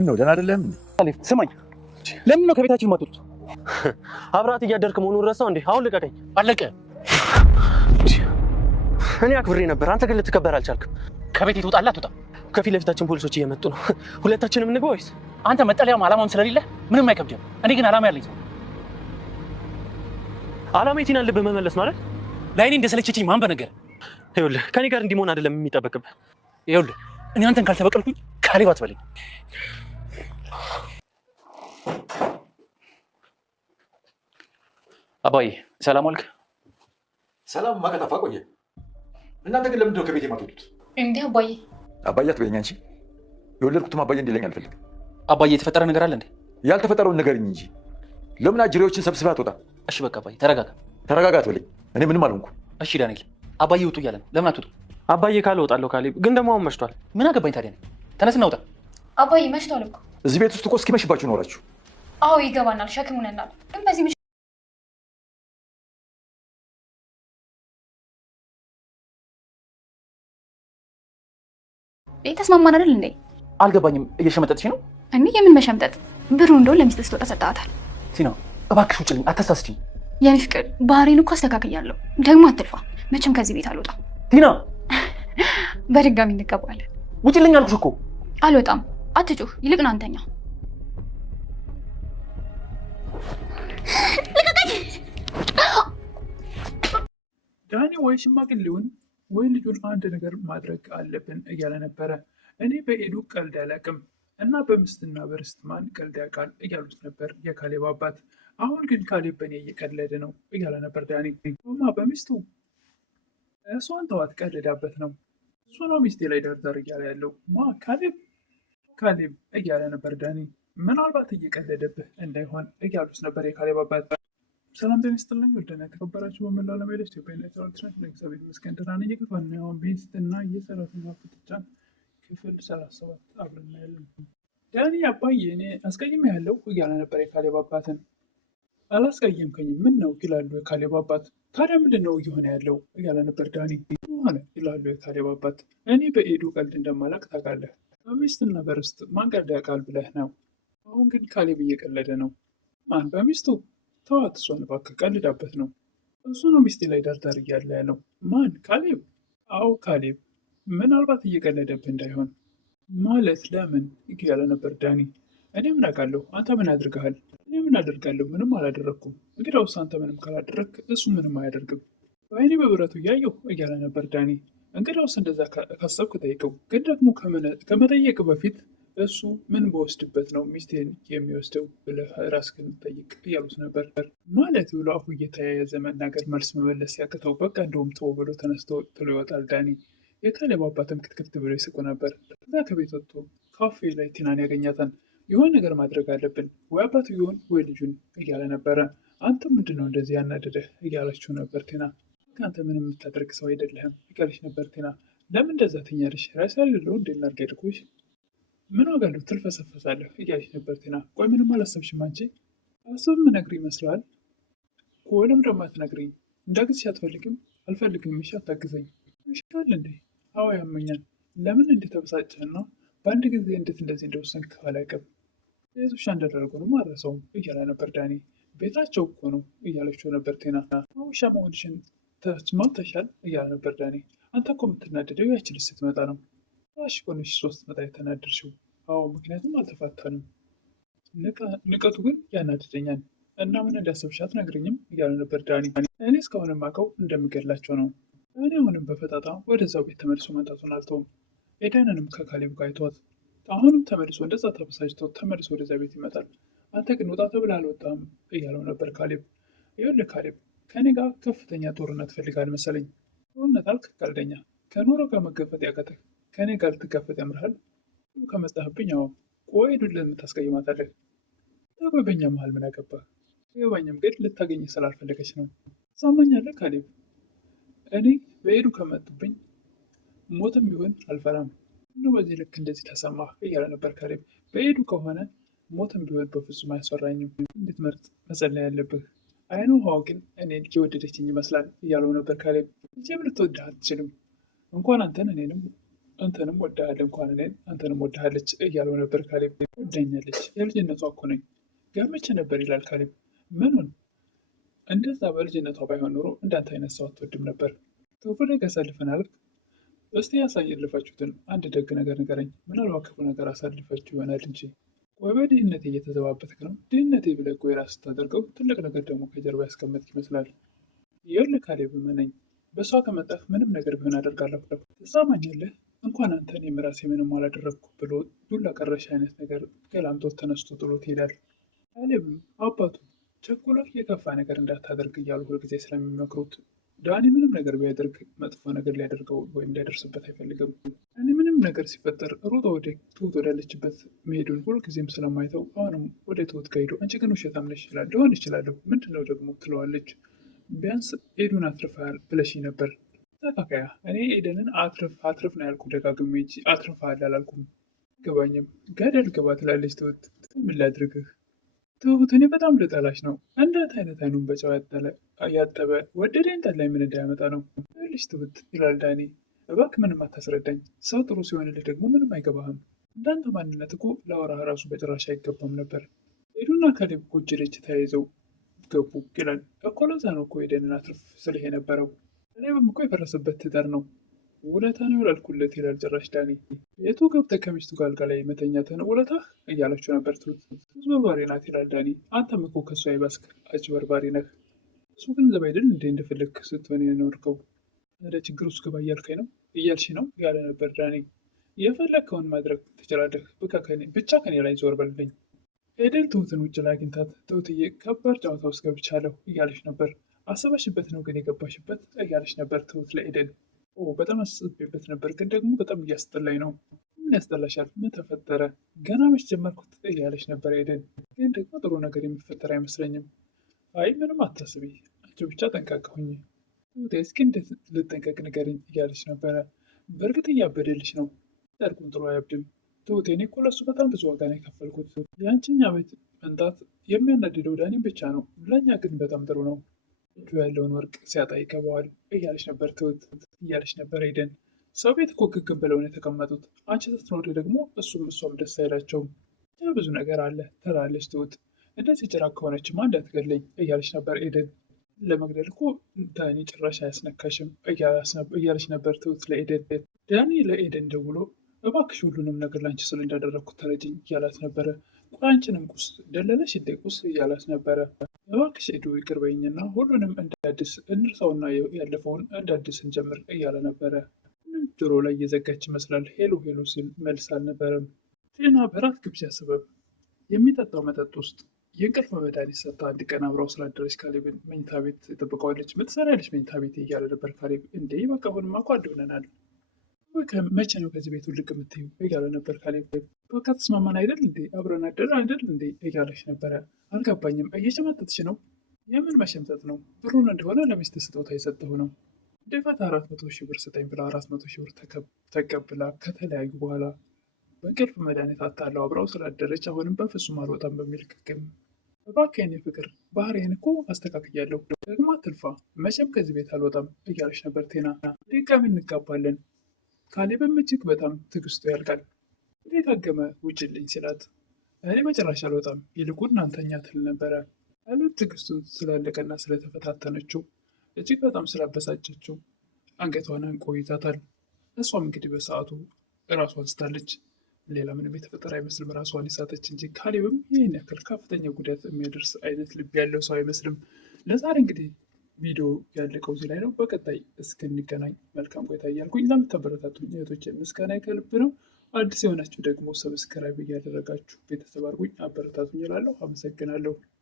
ነው ደህና አይደለም አለፍ ስማኝ ለምን ነው ከቤታችን ማጥቶት አብራት እያደርክ መሆኑን ረሳው እንዴ አሁን ልቀቀኝ አለቀ እኔ አክብሬ ነበር አንተ ግን ልትከበር አልቻልክም ከቤት ትወጣለህ አትወጣም ከፊት ለፊታችን ፖሊሶች እየመጡ ነው ሁለታችንም እንግባ ወይስ አንተ መጠለያም አላማም ስለሌለ ምንም አይከብድም እኔ ግን አላማ ያለኝ ሰው አላማዬ ቲናን ልብ መመለስ ማለት ላይኔ እንደሰለቸችኝ ማን በነገር ይኸውልህ ከኔ ጋር እንዲሞን አይደለም የሚጠበቅብህ ይኸውልህ እኔ አንተን ካልተበቀልኩኝ ካሌብ አትበለኝ አባዬ ሰላም አልክ ሰላም ማከታፋ ቆየ እናንተ ግን ለምንድን ነው ከቤት የማትወጡት እንዴ አባዬ አባዬ አትበይኝ አንቺ የወለድኩትም አባዬ እንዲለኝ አልፈልግም አባዬ የተፈጠረ ነገር አለ እንዴ ያልተፈጠረውን ንገሪኝ እንጂ ለምን አጅሬዎችን ሰብስበህ አትወጣም እሺ በቃ አባዬ ተረጋጋ አትበለኝ እኔ ምንም አልሆንኩም እሺ ዳንኤል አባዬ ውጡ እያለ ነው ለምን አትወጡ አባዬ ካለ እወጣለሁ ካሌብ ግን ደግሞ አሁን መሽቷል ምን አገባኝ ታዲያ ተነስና ውጣ አባዬ መሽቷል እኮ እዚህ ቤት ውስጥ እኮ እስኪመሽባችሁ ኖራችሁ አዎ ይገባናል ሸክም ሆነናል ግን በዚህ ተስማማን አይደል እንዴ አልገባኝም እየሸመጠጥሽ ነው እኔ የምን መሸምጠጥ ብሩ እንደው ለሚስት ስትወጣ ሰጣታል ቲና እባክሽ ውጭልኝ አታሳስችኝ የኔ ፍቅር ባህሪን እኮ አስተካክያለሁ ደግሞ አትልፋ መቼም ከዚህ ቤት አልወጣም ቲና በድጋሚ እንገባለን ውጭልኝ አልኩሽ እኮ አልወጣም አትጩህ ይልቅ ነው አንተኛ ዳኒ ወይ ሽማግሌውን ወይ ልጁን አንድ ነገር ማድረግ አለብን እያለ ነበረ። እኔ በኤዱ ቀልድ አላውቅም እና በምስትና በርስት ማን ቀልድ ያውቃል እያሉት ነበር የካሌብ አባት። አሁን ግን ካሌብ በእኔ እየቀለደ ነው እያለ ነበር ዳኒ። ማ በሚስቱ እሷን ተዋት ቀልዳበት ነው እሱ ነው ሚስቴ ላይ ዳርዳር እያለ ያለው ማ ካሌብ እያለ ነበር ዳኒ። ምናልባት እየቀለደብህ እንዳይሆን እያሉት ነበር የካሌብ አባት። ሰላም ጤና ይስጥልኝ ወደና የተከበራችሁ በመላው ዓለም ያላችሁ ኢትዮጵያውያን ኤርትራውያን እግዚአብሔር ይመስገን ደህና ነኝ። የግፋናውን ቤስት እና የሰራተኛ ፍጥጫን ክፍል 37 አብረን እናያለን። ዳኒ አባዬ እኔ አስቀይሜ ያለው እያለ ነበር የካሌብ አባትን። አላስቀየምከኝም ምን ነው ይላሉ የካሌብ አባት። ታዲያ ምንድን ነው እየሆነ ያለው እያለ ነበር ዳኒ። ሆነ ይላሉ የካሌብ አባት። እኔ በኤዱ ቀልድ እንደማላቅ ታውቃለህ። በሚስትና በርስት ማን ቀልድ ያውቃል ብለህ ነው። አሁን ግን ካሌብ እየቀለደ ነው። ማን በሚስቱ ተዋት እሷን እባክህ ቀልዳበት ነው እሱ ነው ሚስቴ ላይ ዳርዳር እያለ ያለው። ማን ካሌብ? አዎ ካሌብ። ምናልባት እየቀለደብህ እንዳይሆን ማለት ለምን እያለ ነበር ዳኒ። እኔ ምን አውቃለሁ አንተ ምን አድርገሃል? እኔ ምን አደርጋለሁ? ምንም አላደረግኩም። እንግዲያውስ አንተ ምንም ካላደረግ እሱ ምንም አያደርግም። በአይኔ በብረቱ እያየሁ እያለ ነበር ዳኒ። እንግዲያውስ እንደዛ ካሰብክ ጠይቀው፣ ግን ደግሞ ከመጠየቅ በፊት እሱ ምን በወስድበት ነው ሚስቴን የሚወስደው ብለህ ራስህን ጠይቅ እያሉት ነበር። ማለት ብሎ አፉ እየተያያዘ መናገር መልስ መመለስ ሲያቅተው በቃ እንደውም ተው ብሎ ተነስቶ ጥሎ ይወጣል ዳኒ። የካሌብ አባትም ክትክት ብሎ ይስቁ ነበር። ከዛ ከቤት ወጥቶ ካፌ ላይ ቲናን ያገኛታል። የሆነ ነገር ማድረግ አለብን ወይ አባትየውን ወይ ልጁን እያለ ነበረ። አንተ ምንድን ነው እንደዚህ ያናደደህ እያለችው ነበር ቲና። አንተ ምንም የምታደርግ ሰው አይደለህም እያለች ነበር ቲና። ለምን እንደዛ ትኛለሽ? ራስ ያልለው እንዴት ላድርግ ያልኩሽ ምን ዋጋ አለው ትልፈሰፈሳለህ እያለች ነበር ቲና። ቆይ ምንም አላሰብሽም አንቺ? አስብም ነግር ይመስላል ወለም ደግሞ አትነግሪኝ። እንዳግዝሽ አትፈልግም? አልፈልግም። እሺ አታግዘኝ ይሻል እንዴ? አዎ ያመኛል። ለምን እንዴት ተበሳጨህና በአንድ ጊዜ እንዴት እንደዚህ እንደወሰንክ አላውቅም። ቤት ውሻ እንዳደረጉንም አልረሳውም እያለ ነበር ዳኒ። ቤታቸው እኮ ነው እያለችው ነበር ቲና። ውሻ መሆንሽን ተስማምተሻል እያለ ነበር ዳኒ። አንተ እኮ የምትናደደው ያቺ ልጅ ስትመጣ ነው። እሺ ቆንሽ 3 መጣ የተናደርሽው? አዎ ምክንያቱም አልተፋታንም። ንቀቱ ግን ያናድደኛል እና ምን እንዳሰብሽ አትነግሪኝም እያለ ነበር ዳኒ። እኔ እስካሁን የማውቀው እንደሚገድላቸው ነው። እኔ አሁንም በፈጣጣ ወደዛው ቤት ተመልሶ መምጣቱን አልተውም። ኤደንንም ከካሌብ ጋር አይተዋት አሁንም ተመልሶ እንደዛ ተበሳጭቶ ተመልሶ ወደዛ ቤት ይመጣል። አንተ ግን ውጣ ተብለህ አልወጣም እያለው ነበር ካሌብ። ይኸውልህ ካሌብ ከኔ ጋር ከፍተኛ ጦርነት ፈልጋል መሰለኝ። ጦርነት አልክ ቀልደኛ። ከኖሮ ጋር መገፈጥ ያቀተህ ከኔ ጋር ልትጋፈጥ ያምርሃል? ከመጣህብኝ አዎ። ቆይ ዱል የምታስቀይማታለህ። ደግሞ በኛ መሀል ምን አገባህ? የባኛም ግን ልታገኝ ስላልፈለገች ነው። ሳማኛለህ ካሌብ። እኔ በኤዱ ከመጡብኝ ሞትም ቢሆን አልፈራም። ነው በዚህ ልክ እንደዚህ ተሰማህ እያለ ነበር ካሌብ። በኤዱ ከሆነ ሞትም ቢሆን በፍጹም አያስፈራኝም። እንድትመርጥ መጸለይ ያለብህ። አይኑ ውሃው ግን እኔ የወደደችኝ ይመስላል እያለው ነበር ካሌብ። ልጄም ልትወድህ አትችልም። እንኳን አንተን እኔንም አንተንም ወድሃል እንኳን እኔን አንተንም ወድሃለች እያለው ነበር ካሌብ። ወደኛለች የልጅነቷ እኮ ነኝ ገምቼ ነበር ይላል ካሌብ። ምኑን? እንደዛ በልጅነቷ ባይሆን ኖሮ እንዳንተ አይነት ሰው አትወድም ነበር። ከፈለግ ያሳልፈናል። እስቲ ያሳለፋችሁትን አንድ ደግ ነገር ንገረኝ። ምናልባት ክፉ ነገር አሳልፋችሁ ይሆናል እንጂ። ቆይ በድህነቴ እየተዘባበትክ ነው? ድህነቴ ብለህ እኮ የራስህ ስታደርገው ትልቅ ነገር ደግሞ ከጀርባ ያስቀመጥክ ይመስላል። ይኸውልህ ካሌብ እመነኝ፣ በእሷ ከመጣህ ምንም ነገር ቢሆን አደርጋለሁ። ትሰማኛለህ? እንኳን አንተ እኔም ራሴ ምንም አላደረግኩ ብሎ ዱላ ቀረሽ አይነት ነገር ገላምጦት ተነስቶ ጥሎት ይሄዳል። ካሌብም አባቱ ቸኩለህ የከፋ ነገር እንዳታደርግ እያሉ ሁልጊዜ ስለሚመክሩት ዳኒ ምንም ነገር ቢያደርግ መጥፎ ነገር ሊያደርገው ወይም ሊያደርስበት አይፈልግም። ዳኒ ምንም ነገር ሲፈጠር ሮጦ ወደ ትሁት ወዳለችበት መሄዱን ሁልጊዜም ስለማይተው አሁንም ወደ ትሁት ጋር ሄዶ አንቺ ግን ውሸታም ነሽ ይችላል። ሊሆን ይችላለሁ ምንድነው ደግሞ ትለዋለች። ቢያንስ ኤዱን አትርፈሃል ብለሽ ነበር። ተካካያ እኔ ኤደንን አትርፍ ነው ያልኩ ደጋግሜ እንጂ አትርፈሃል አላልኩም። ገባኝም ገደል ግባ ትላለች ትሁት። ምን ላድርግህ ትሁት? እኔ በጣም ልጠላሽ ነው። እንዳት አይነት አይኑን በጨው ያጠበ ወደደኝ ጠላኝ ምን እንዳያመጣ ነው ልጅ ትሁት ይላል ዳኒ። እባክህ ምንም አታስረዳኝ። ሰው ጥሩ ሲሆንልህ ደግሞ ምንም አይገባህም። እንዳንተ ማንነት እኮ ለአውራህ ራሱ በጭራሽ አይገባም ነበር። ኤዱና ካሌብ እኮ እጅ ለእጅ ተያይዘው ገቡ ይላል እኮ። ለዛ ነው እኮ ኤደንን አትርፍ ስልህ የነበረው። እኔም እኮ የፈረሰበት ትዳር ነው ውለታ ነው ያላልኩለት ይላል ጭራሽ ዳኒ። የቱ ገብተህ ከሚስቱ ጋር አልጋ ላይ መተኛትህን ውለታህ እያለችው ነበር ትሁት። አጭበርባሪ ናት ይላል ዳኒ። አንተም እኮ ከእሱ አይባስክ አጭበርባሪ ነህ። እሱ ገንዘብ አይደል እንዴ እንደፈለግክ ስትሆን የኖርከው? ወደ ችግር ውስጥ ገባ እያልሽ ነው ያለ ነበር ዳኒ። የፈለግከውን ማድረግ ትችላለህ፣ ብቻ ከኔ ላይ ዞር በልልኝ። ኤደን ትሁትን ውጭ ላይ አግኝታት ትሁትዬ ከባድ ጨዋታ ውስጥ ገብቻለሁ እያለች ነበር። አስበሽበት ነው ግን የገባሽበት እያለች ነበር ትሁት ለኤደን። በጣም አስቤበት ነበር ግን ደግሞ በጣም እያስጠላኝ ነው። ምን ያስጠላሻል? ምን ተፈጠረ? ገና መች ጀመርኩት እያለች ነበር ኤደን። ግን ደግሞ ጥሩ ነገር የሚፈጠር አይመስለኝም። አይ ምንም አታስቢ፣ አንቺ ብቻ ጠንቃቃ ሁኚ። እስኪ እንዴት ልጠንቀቅ ንገሪኝ እያለች ነበረ። በእርግጥ እያበደልሽ ነው። ጨርቁን ጥሩ አያብድም ትሁቴ። እኔ እኮ ለእሱ በጣም ብዙ ዋጋ ነው የከፈልኩት። የአንቺኛ ቤት መምጣት የሚያናድደው ዳኒም ብቻ ነው፣ ለእኛ ግን በጣም ጥሩ ነው። እጁ ያለውን ወርቅ ሲያጣ ይገባዋል እያለች ነበር ትሁት እያለች ነበር ኤደን። ሰው ቤት እኮ ግግም ብለው ነው የተቀመጡት። አንቺ ስትኖሪ ደግሞ እሷም ደስ አይላቸውም። ብዙ ነገር አለ ትላለች ትሁት። እንደዚህ ጭራቅ ከሆነችማ እንዳትገድለኝ እያለች ነበር ኤደን። ለመግደል እኮ ዳኒ ጭራሽ አያስነካሽም እያለች ነበር ትሁት ለኤደን። ዳኒ ለኤደን ደውሎ እባክሽ ሁሉንም ነገር ላንቺ ስል እንዳደረግኩት ተረጅኝ እያላት ነበረ። ቆይ አንቺንም ቁስ ደለለሽ እንደ ቁስ እያላት ነበረ። እባክሽ ኤዱ ይቅር በይኝና ሁሉንም እንደ አዲስ እንርሳውና ያለፈውን እንደ አዲስ እንጀምር እያለ ነበረ። ጆሮ ላይ እየዘጋች ይመስላል። ሄሎ ሄሎ ሲል መልስ አልነበረም። ጤና በራት ግብዣ ሰበብ የሚጠጣው መጠጥ ውስጥ የእንቅልፍ መድኃኒት ሰጥታ አንድ ቀን አብረው ስላደረች ካሌብን መኝታ ቤት ትጠብቀዋለች። ምትሰሪያለች መኝታ ቤት እያለ ነበር ካሌብ። እንዴ በቃ አሁንማ እኮ አንድ ሆነናል። መቼ ነው ከዚህ ቤት ውልቅ የምትይው እያለ ነበር ካሌብ። በቃ ተስማማን አይደል እንዴ አብረን አደር አይደል እንዴ እያለች ነበረ። አልገባኝም፣ እየሸመጠጥሽ ነው? የምን መሸምጠጥ ነው? ብሩን እንደሆነ ለሚስት ስጦታ የሰጠው ነው። ደፈት 400 ሺህ ብር ስጠኝ ብላ 400 ሺህ ብር ተቀብላ ከተለያዩ በኋላ በእንቅልፍ መድኃኒት አታለው አብረው ስላደረች አሁንም በፍጹም አልወጣም በሚል ክክም። እባክህ የኔ ፍቅር ባህሪዬን እኮ አስተካክያለሁ፣ ደግሞ አትልፋ፣ መቼም ከዚህ ቤት አልወጣም እያለች ነበር ቴና። ድጋሚ እንጋባለን። ካሌብም እጅግ በጣም ትዕግስቱ ያልቃል። እንዴት አገመ ውጭልኝ ሲላት እኔ መጨረሻ አልወጣም ይልቁን እናንተኛ ትል ነበረ። ካሌብ ትዕግስቱን ስላለቀና ስለተፈታተነችው እጅግ በጣም ስላበሳጨችው አንገቷን አንቆ ይዛታል። እሷም እንግዲህ በሰዓቱ ራሷን ስታለች። ሌላ ምንም የተፈጠረ አይመስልም፣ ራሷን ይሳተች እንጂ። ካሌብም ይህን ያክል ከፍተኛ ጉዳት የሚያደርስ አይነት ልብ ያለው ሰው አይመስልም። ለዛሬ እንግዲህ ቪዲዮ ያለቀው እዚህ ላይ ነው። በቀጣይ እስክንገናኝ መልካም ቆይታ እያልኩኝ ለምታበረታቱኝ እህቶቼ ምስጋና ከልብ ነው። አዲስ የሆናችሁ ደግሞ ሰብስክራይብ እያደረጋችሁ ቤተሰብ አድርጉኝ፣ አበረታቱኝ እላለሁ። አመሰግናለሁ።